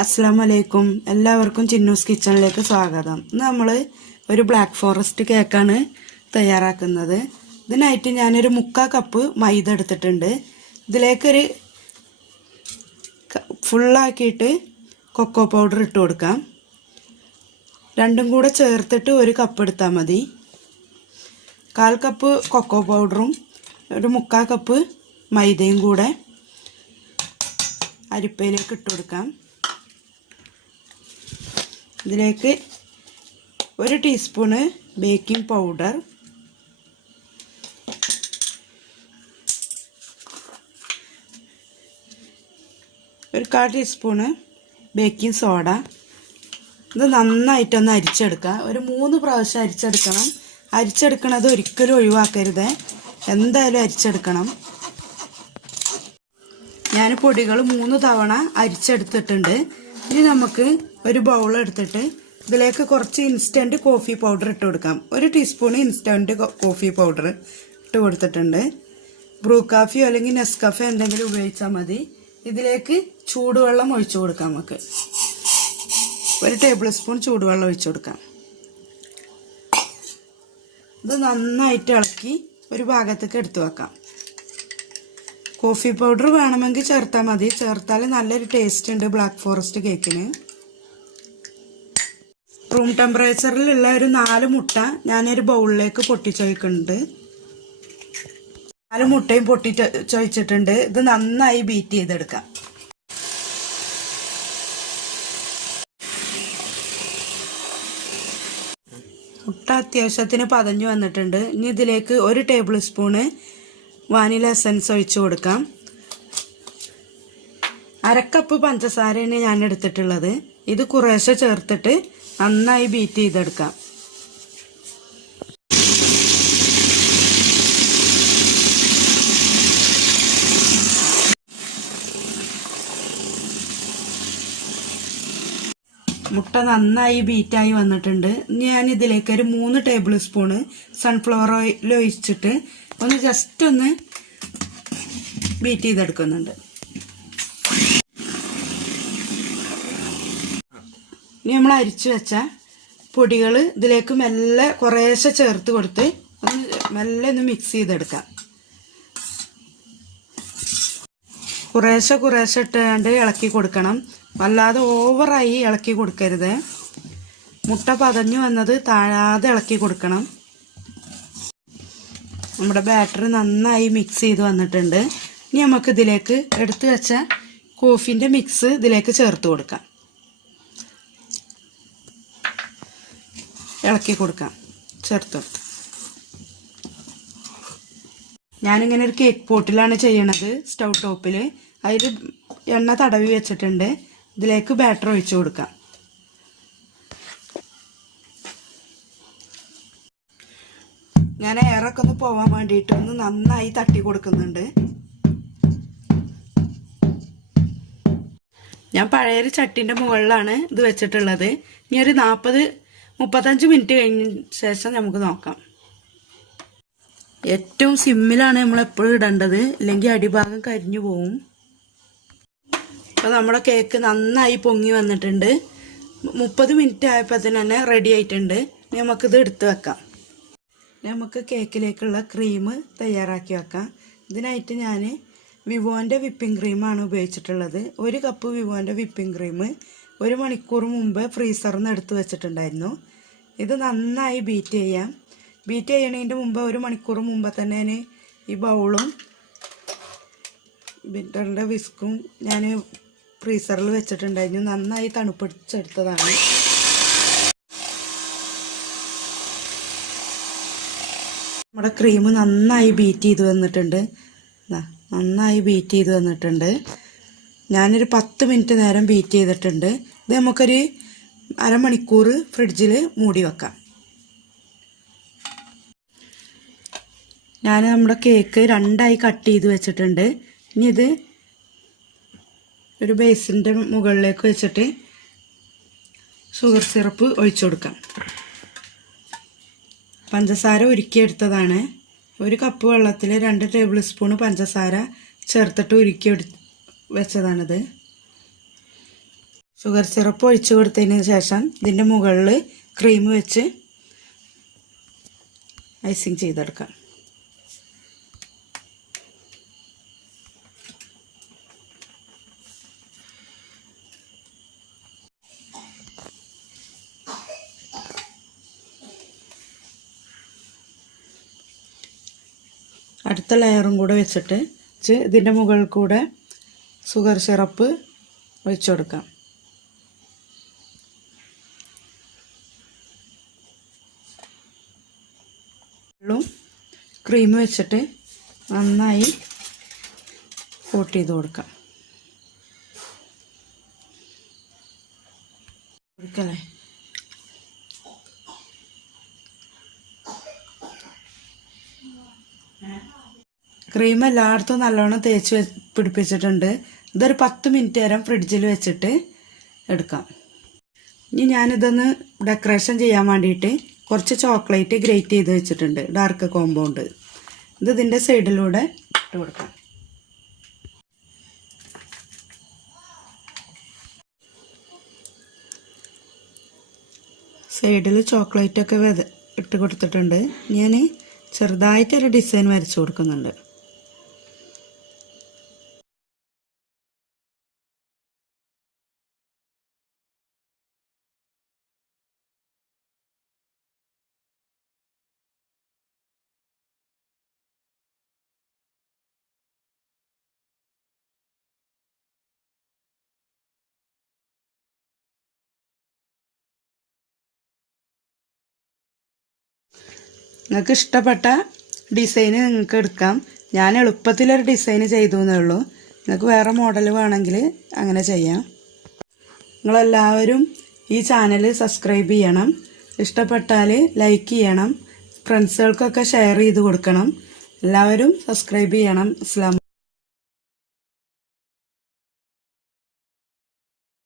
അസ്സലാമലൈക്കും. എല്ലാവർക്കും ചിന്നൂസ് കിച്ചണിലേക്ക് സ്വാഗതം. ഇന്ന് നമ്മൾ ഒരു ബ്ലാക്ക് ഫോറസ്റ്റ് കേക്കാണ് തയ്യാറാക്കുന്നത്. ഇതിനായിട്ട് ഞാനൊരു 3/4 കപ്പ് മൈദ എടുത്തിട്ടുണ്ട്. ഇതിലേക്കൊരു ഫുള്ളാക്കിയിട്ട് കൊക്കോ പൗഡർ ഇട്ട് കൊടുക്കാം. രണ്ടും കൂടെ ചേർത്തിട്ട് 1 കപ്പ് എടുത്താൽ മതി. 1/4 കപ്പ് കൊക്കോ പൗഡറും ഒരു 3/4 കപ്പ് മൈദയും കൂടെ അരിപ്പയിലേക്ക് ഇട്ട് കൊടുക്കാം. ഇതിലേക്ക് 1 teaspoon baking powder, 1/4 teaspoon baking soda. ഇത് നന്നായിട്ടൊന്ന് അരിച്ചെടുക്കുക. ഒരു 3 പ്രാവശ്യം അരിച്ചെടുക്കണം. അരിച്ചെടുക്കണത് ഒരിക്കലും ഒഴിവാക്കരുത്, എന്തായാലും അരിച്ചെടുക്കണം. ഞാൻ പൊടികൾ 3 തവണ അരിച്ചെടുത്തിട്ടുണ്ട്. ഇനി നമുക്ക് ഒരു ബൗൾ എടുത്തിട്ട് ഇതിലേക്ക് കുറച്ച് ഇൻസ്റ്റന്റ് കോഫി പൗഡർ ഇട്ട് കൊടുക്കാം. 1 ടീസ്പൂൺ ഇൻസ്റ്റന്റ് കോഫി പൗഡർ ഇട്ട് കൊടുത്തിട്ടുണ്ട്. ബ്രൂ കാഫിയോ അല്ലെങ്കിൽ നെസ്കഫെ എന്തെങ്കിലും ഉപയോഗിച്ചാൽ മതി. ഇതിലേക്ക് ചൂടുവെള്ളം ഒഴിച്ചു കൊടുക്കാം. നമുക്ക് 1 ടേബിൾ സ്പൂൺ ചൂടുവെള്ളം ഒഴിച്ചു കൊടുക്കാം. ഇത് നന്നായിട്ട് ഇളക്കി ഒരു ഭാഗത്തേക്ക് എടുത്തു വെക്കാം. കോഫി പൗഡർ വേണമെങ്കിൽ ചേർത്താൽ മതി. ചേർത്താൽ നല്ലൊരു ടേസ്റ്റ് ഉണ്ട് ബ്ലാക്ക് ഫോറസ്റ്റ് കേക്കിന്. റൂം ടെമ്പറേച്ചറിലുള്ള ഒരു 4 മുട്ട ഞാനൊരു ബൗളിലേക്ക് പൊട്ടിച്ചൊഴിക്കുന്നുണ്ട്. 4 മുട്ടയും പൊട്ടിച്ചൊഴിച്ചിട്ടുണ്ട്. ഇത് നന്നായി ബീറ്റ് ചെയ്തെടുക്കാം. മുട്ട അത്യാവശ്യത്തിന് പതഞ്ഞു വന്നിട്ടുണ്ട്. ഇനി ഇതിലേക്ക് 1 ടേബിൾ സ്പൂണ് വാനില എസൻസ് ഒഴിച്ചു കൊടുക്കാം. 1/2 കപ്പ് പഞ്ചസാരയാണ് ഞാൻ എടുത്തിട്ടുള്ളത്. ഇത് കുറേശ്ശെ ചേർത്തിട്ട് നന്നായി ബീറ്റ് ചെയ്തെടുക്കാം. മുട്ട നന്നായി ബീറ്റായി വന്നിട്ടുണ്ട്. ഞാൻ ഇതിലേക്ക് ഒരു 3 ടേബിൾ സ്പൂണ് സൺഫ്ലവർ ഓയിൽ ഒഴിച്ചിട്ട് ജസ്റ്റ് ഒന്ന് ബീറ്റ് ചെയ്തെടുക്കുന്നുണ്ട്. ഇനി നമ്മൾ അരിച്ചു വെച്ച പൊടികൾ ഇതിലേക്ക് മെല്ലെ കുറേശ്ശെ ചേർത്ത് കൊടുത്ത് മെല്ലെ ഒന്ന് മിക്സ് ചെയ്തെടുക്കാം. കുറേശ്ശെ ഇട്ടുകൊണ്ട് ഇളക്കി കൊടുക്കണം. വല്ലാതെ ഓവറായി ഇളക്കി കൊടുക്കരുത്. മുട്ട പതഞ്ഞു വന്നത് താഴാതെ ഇളക്കി കൊടുക്കണം. നമ്മുടെ ബാറ്റർ നന്നായി മിക്സ് ചെയ്ത് വന്നിട്ടുണ്ട്. ഇനി നമുക്ക് ഇതിലേക്ക് എടുത്തു വെച്ച കോഫിൻ്റെ മിക്സ് ഇതിലേക്ക് ചേർത്ത് കൊടുക്കാം. ഇളക്കി കൊടുക്കാം. ചേർത്ത് കൊടുത്ത് ഞാനിങ്ങനെ ഒരു കേക്ക് പോട്ടിലാണ് ചെയ്യണത്. സ്റ്റൗ ടോപ്പിൽ അതിൽ എണ്ണ തടവി വെച്ചിട്ടുണ്ട്. ഇതിലേക്ക് ബാറ്റർ ഒഴിച്ചു കൊടുക്കാം. ഞാൻ എയറൊക്കെ ഒന്ന് പോവാൻ വേണ്ടിയിട്ട് ഒന്ന് നന്നായി തട്ടി കൊടുക്കുന്നുണ്ട്. ഞാൻ പഴയൊരു ചട്ടിൻ്റെ മുകളിലാണ് ഇത് വെച്ചിട്ടുള്ളത്. ഇനി ഒരു 40-35 മിനിറ്റ് കഴിഞ്ഞ ശേഷം നമുക്ക് നോക്കാം. ഏറ്റവും സിമ്മിലാണ് നമ്മളെപ്പോഴും ഇടേണ്ടത്, ഇല്ലെങ്കിൽ അടിഭാഗം കരിഞ്ഞു പോവും. അപ്പോൾ നമ്മുടെ കേക്ക് നന്നായി പൊങ്ങി വന്നിട്ടുണ്ട്. 30 മിനിറ്റ് ആയപ്പോൾ തന്നെ റെഡി ആയിട്ടുണ്ട്. ഇനി നമുക്കിത് എടുത്ത് വെക്കാം. നമുക്ക് കേക്കിലേക്കുള്ള ക്രീം തയ്യാറാക്കി വെക്കാം. ഇതിനായിട്ട് ഞാൻ വിവോൻ്റെ വിപ്പിംഗ് ക്രീമാണ് ഉപയോഗിച്ചിട്ടുള്ളത്. 1 കപ്പ് വിവോൻ്റെ വിപ്പിംഗ് ക്രീം 1 മണിക്കൂർ മുമ്പ് ഫ്രീസറിൽ നിന്ന് എടുത്ത് വെച്ചിട്ടുണ്ടായിരുന്നു. ഇത് നന്നായി ബീറ്റ് ചെയ്യാം. ബീറ്റ് ചെയ്യണതിൻ്റെ മുമ്പ് 1 മണിക്കൂർ മുമ്പ് തന്നെ ഞാൻ ഈ ബൗളും ബീറ്ററിൻ്റെ വിസ്കും ഞാൻ ഫ്രീസറിൽ വെച്ചിട്ടുണ്ടായിരുന്നു. നന്നായി തണുപ്പിച്ചെടുത്തതാണ്. നമ്മുടെ ക്രീം നന്നായി ബീറ്റ് ചെയ്ത് വന്നിട്ടുണ്ട്. ഞാനൊരു 10 മിനിറ്റ് നേരം ബീറ്റ് ചെയ്തിട്ടുണ്ട്. ഇത് നമുക്കൊരു അരമണിക്കൂർ ഫ്രിഡ്ജിൽ മൂടി വെക്കാം. നമ്മുടെ കേക്ക് 2ആയി കട്ട് ചെയ്ത് വെച്ചിട്ടുണ്ട്. ഇനി ഇത് ഒരു ബേസിൻ്റെ മുകളിലേക്ക് വെച്ചിട്ട് ഷുഗർ സിറപ്പ് ഒഴിച്ചു കൊടുക്കാം. പഞ്ചസാര ഉരുക്കിയെടുത്തതാണ്. 1 കപ്പ് വെള്ളത്തിൽ 2 ടേബിൾ സ്പൂൺ പഞ്ചസാര ചേർത്തിട്ട് ഉരുക്കി വെച്ചതാണിത്. ഷുഗർ സിറപ്പ് ഒഴിച്ചു കൊടുത്തതിന് ശേഷം ഇതിൻ്റെ മുകളിൽ ക്രീം വെച്ച് ഐസിങ് ചെയ്തെടുക്കാം. അടുത്ത ലെയറും കൂടെ വെച്ചിട്ട് ഇതിൻ്റെ മുകളിൽ കൂടെ ഷുഗർ സിറപ്പ് ഒഴിച്ചു കൊടുക്കാം. ക്രീം വെച്ചിട്ട് നന്നായി കോട്ട് ചെയ്ത് കൊടുക്കാം. കൊടുക്കല്ലേ. ക്രീം എല്ലായിടത്തും നല്ലോണം തേച്ച് പിടിപ്പിച്ചിട്ടുണ്ട്. ഇതൊരു 10 മിനിറ്റ് നേരം ഫ്രിഡ്ജിൽ വെച്ചിട്ട് എടുക്കാം. ഇനി ഞാനിതൊന്ന് ഡെക്കറേഷൻ ചെയ്യാൻ വേണ്ടിയിട്ട് കുറച്ച് ചോക്ലേറ്റ് ഗ്രേറ്റ് ചെയ്ത് വെച്ചിട്ടുണ്ട്, ഡാർക്ക് കോമ്പൗണ്ട്. ഇത് ഇതിൻ്റെ സൈഡിലൂടെ ഇട്ട് കൊടുക്കാം. സൈഡിൽ ചോക്ലേറ്റൊക്കെ ഇട്ട് കൊടുത്തിട്ടുണ്ട്. ഞാൻ ചെറുതായിട്ടൊരു ഡിസൈൻ വരച്ചു കൊടുക്കുന്നുണ്ട്. നിങ്ങൾക്ക് ഇഷ്ടപ്പെട്ട ഡിസൈന് നിങ്ങൾക്ക് എടുക്കാം. ഞാൻ എളുപ്പത്തിലൊരു ഡിസൈന് ചെയ്തു എന്നേ ഉള്ളൂ. നിങ്ങൾക്ക് വേറെ മോഡൽ വേണമെങ്കിൽ അങ്ങനെ ചെയ്യാം. നിങ്ങളെല്ലാവരും ഈ ചാനൽ സബ്സ്ക്രൈബ് ചെയ്യണം. ഇഷ്ടപ്പെട്ടാൽ ലൈക്ക് ചെയ്യണം. ഫ്രണ്ട്സുകൾക്കൊക്കെ ഷെയർ ചെയ്ത് കൊടുക്കണം. എല്ലാവരും സബ്സ്ക്രൈബ് ചെയ്യണം. അസ്സലാമു